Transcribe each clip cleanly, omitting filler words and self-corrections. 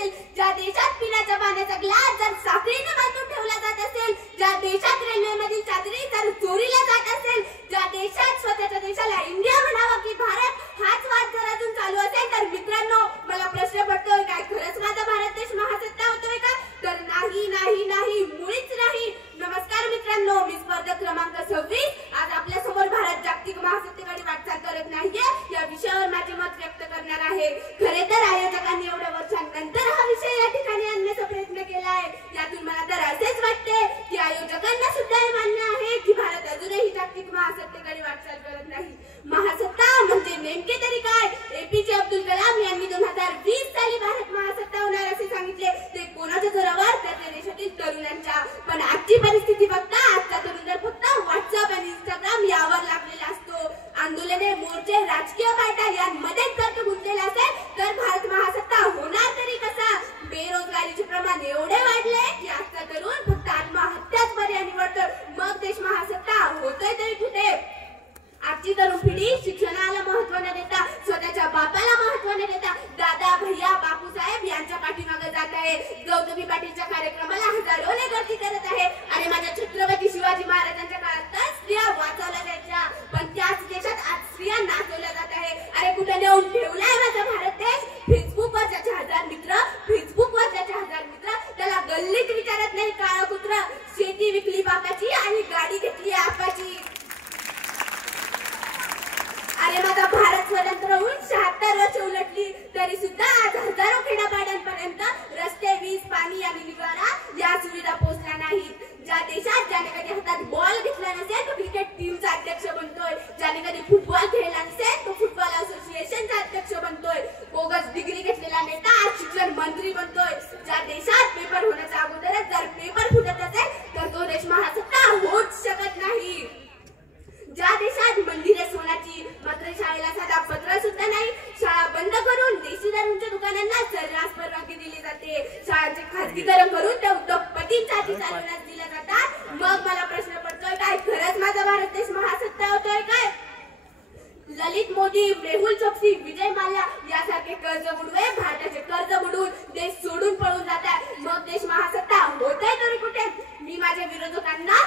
असेल, ज्या देशात पिण्याच्या पाण्याचा ग्लास जर साखळीने बांधून ठेवला जात असेल, ज्या देशात रेल्वेमधील चादरी जर चोरीला जात असेल, ज्या देशात स्वतःच्या देशाला इंडिया म्हणावा की भारत हाच वाद जर अजून चालू असेल, तर मित्रांनो मला प्रश्न पडतोय, काय खरंच माझा भारत देश महासत्ता होतोय का? तर नाही नाही नाही, मुळीच नाही. नमस्कार मित्रांनो, मी स्पर्धक क्रमांक 26 आज आपल्या समोर भारत जागतिक महासत्तेकडे वाटचाल करत नाहीये या विषयावर माझे मत व्यक्त करणार आहे. खरे तर आयोजकांनी एवढ्या वर्षांनंतर हा विषय या ठिकाणी आणण्याचा प्रयत्न केला आहे. यातून मला तर असेच वाटते की आयोजकांना सुद्धा हे मान्य आहे की भारत अजूनही जागतिक महासत्तेकडे वाटचाल करत नाही. महासत्ता म्हणजे नेमके तरी काय? एपीजे अब्दुल कलाम यांनी 2020 साली भारत महासत्ता होणार असे सांगितले. ते कोणाच्या जोरावर? तर देशातील तरुणांच्या. पण आजची परिस्थिती बघता आजचा तरुण जर फक्त व्हॉट्सअप आणि इंस्टाग्राम यावर लागलेला असतो, आंदोलने, मोर्चे, राजकीय पार्ट्या यांमध्येच जर गुंतलेला असेल तर भारत महासत्ता होणार तरी कसा? बेरोजगारीचे प्रमाण एवढे वाढले की आजचा तरुण फक्त आत्महत्याच पर्याय निवडतो. मग देश महासत्ता होतोय तरी कुठे? आजची तरुण पिढी शिक्षणाला महत्त्व न देता स्वतःच्या बापाला महत्त्व न देता दादा, भैया, बापूसाहेब यांच्या पाठीमागे जात आहे. गौतमी पाटीलच्या कार्यक्रमाला हजारोने गर्दी करत आहे. आणि माझ्या छत्रपती शिवाजी महाराजांच्या काळात तर स्त्रिया वाचवल्या जायच्या, पण त्याच देशात आज स्त्रिया नाचवल्या जात आहे. अरे कुठे नेऊन ठेवलाय माझा भारत देश? फेसबुकवर ज्याचे 1000 मित्र, फेसबुकवर ज्याचे 1000 मित्र, त्याला गल्लीत विचारत नाही काळा कुत्रा. शेती विकली बापाची आणि गाडी घेतली आपाची. अरे माझा भारत स्वतंत्र होऊन 76 वर्ष उलटली तरी सुद्धा आज हजारो खेड्यापाड्यांपर्यंत रस्ते, वीज, पाणी आणि निवारा या सुविधा पोहोचल्या नाहीत. ज्या देशात ज्याने कधी हातात बॉल घेतला नसेल तो क्रिकेट टीमचा अध्यक्ष बनतोय, ज्याने कधी फुटबॉल खेळला नसेल तो फुटबॉल असोसिएशनचा अध्यक्ष बनतोय, बोगस डिग्री घेतलेला नेता आज शिक्षण मंत्री बनतोय. ज्या देशात पेपर होण्याच्या अगोदरच जर पेपर फुटत असेल तर तो देश महासत्ता होऊच शकत नाही. ज्या देशात मंदिरे सोन्याची मात्र शाळेला साधा पत्र सुद्धा नाही, शाळा बंद करून देशी दारूंच्या दुकानांना सर्रास परवानगी दिली जाते, शाळांचे खासगीकरण करून त्या उद्योगपतींसाठी चालवण्यास दिल्या जातात. मग मला प्रश्न पडतोय, काय खरंच माझा भारत देश महासत्ता होतोय काय? ललित मोदी, मेहुल चोक्सी, विजय माल्या यासारखे कर्ज बुडवे भारताचे कर्ज बुडवून देश सोडून पळून जातात. मग देश महासत्ता होतोय तरी कुठे? मी माझ्या विरोधकांना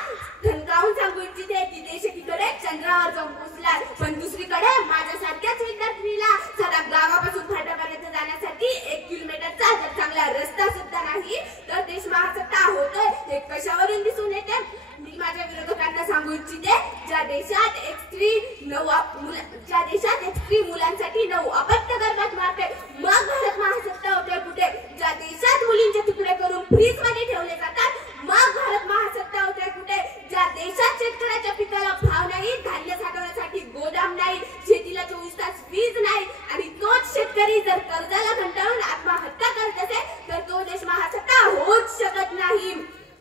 ठणकावून सांगू इच्छिते की देश एकीकडे चंद्रावर जाऊन पोहोचला, पण दुसरीकडे माझ्यासारख्याच विद्यार्थ्यांना साधा गावापासून फाट्यापर्यंत जाण्यासाठी 1 किलोमीटरचा जर चांगला रस्ता सुद्धा नाही तर देश महासत्ता होतोय हे कशावरून दिसून येते? मी माझ्या विरोधकांना सांगू इच्छिते, ज्या देशात एक स्त्री मुलांसाठी 9 अपत्य गर्भात मारते, मग भारत महासत्ता होते कुठे? ज्या देशात मुलींचे तुकडे करून फ्रीज मध्ये ठेवले जातात, मग भारत महासत्ता होते कुठे? ज्या देशात शेतकऱ्याच्या पिकाला भाव नाही, धान्य साठवण्यासाठी गोदाम नाही, शेतीला 24 तास वीज नाही आणि तोच शेतकरी जर कर्जाला कंटाळून आत्महत्या करत असेल तर तो देश महासत्ता होऊच शकत नाही.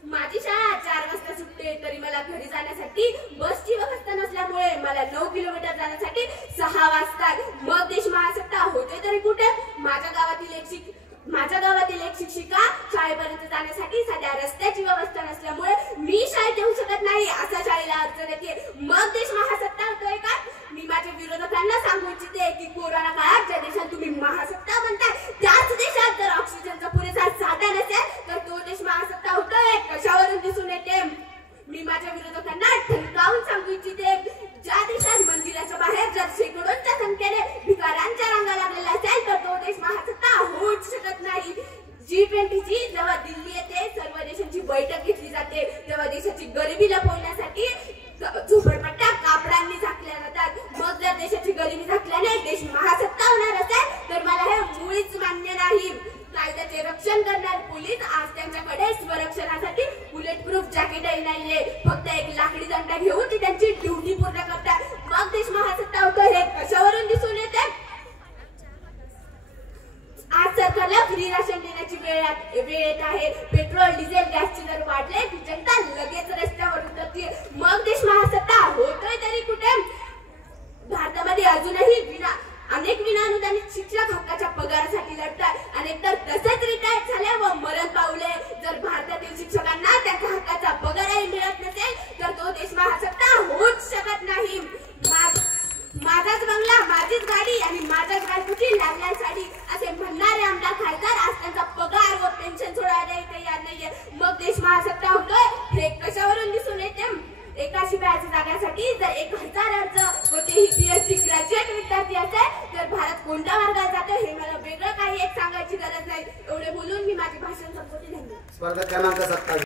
माझी शाळा 4 वाजता सुटते तरी मला घरी जाण्यासाठी बसची व्यवस्था नसल्यामुळे मला 9 किलोमीटर जाण्यासाठी 6 वाजतात. मग देश महासत्ता होते तरी कुठे? माझ्या गावातील एक शिक्षिका शाळेपर्यंत जाण्यासाठी साध्या रस्त्याची व्यवस्था नसल्यामुळे मी शाळेत येऊ शकत नाही, अशा शाळेला अडचण येते. मग देश महासत्ता होतोय का? मी माझ्या विरोधकांना सांगू इच्छिते की कोरोना काळात ज्या देशात तुम्ही महासत्ता म्हणताय त्याच देशात जर ऑक्सिजनचा पुरेसा साठा नसेल तर तो देश महासत्ता होतोय कशावरून दिसून येते? मी माझ्या विरोधकांना ठणकावून सांगू इच्छिते, ज्या देशात मंदिराच्या बाहेर जर शेकडोंच्या संख्येने भिकाऱ्यांच्या रांगा लागलेल्या असेल तर तो देश महासत्ता होऊच शकत नाही. G20 जेव्हा दिल्ली येते सर्व देशांची बैठक घेतली जाते तेव्हा देशाची गरिबी लपवण्यासाठी झोपडपट्ट्या कापडांनी झाकल्या जातात. मग जर देशाची गरिबी झाकल्याने देश महासत्ता होणार असेल तर मला हे मुळीच मान्य नाही. कायद्याचे रक्षण करणारे पोलीस आज त्यांच्याकडे स्वरक्षणासाठी बुलेट प्रूफ जॅकेटही नाहीये, फक्त एक लाकडी दंडा घेऊन ती त्यांची ड्युटी पूर्ण करतात. मग देश महासत्ता होतो हे कशावरून दिसून येते? आज सरकारला फ्री राशन देण्याची वेळ येत आहे. पेट्रोल, डिझेल, गॅसचे दर वाढले की जनता लगेच रस्त्यावर उतरते. मग देश महासत्ता होतोय तरी कुठे? भारतामध्ये अजूनही अनेक विनाअनुदानित शिक्षक हक्काच्या पगारासाठी लढतात, अनेक तर तसेच रिटायर झाले व मरण पावले. जर भारतातील शिक्षकांना त्यांच्या हक्काचा पगारही मिळत नसेल तर तो देश महासत्ता होऊच शकत नाही. माझाच बंगला, माझीच गाडी आणि माझ्याच बायकोची लाल लाल साडी असे म्हणणारे आमदार खासदार आज त्यांचा पदाच्या जागासाठी जर 1000 अर्ज व तेही PhD ग्रॅज्युएट विद्यार्थी असेल तर भारत कोणत्या मार्गाला जातो हे मला वेगळं काही एक सांगायची गरज नाही. एवढे बोलून मी माझे भाषण संपवते. धन्यवाद. स्पर्धा क्रमांक 27.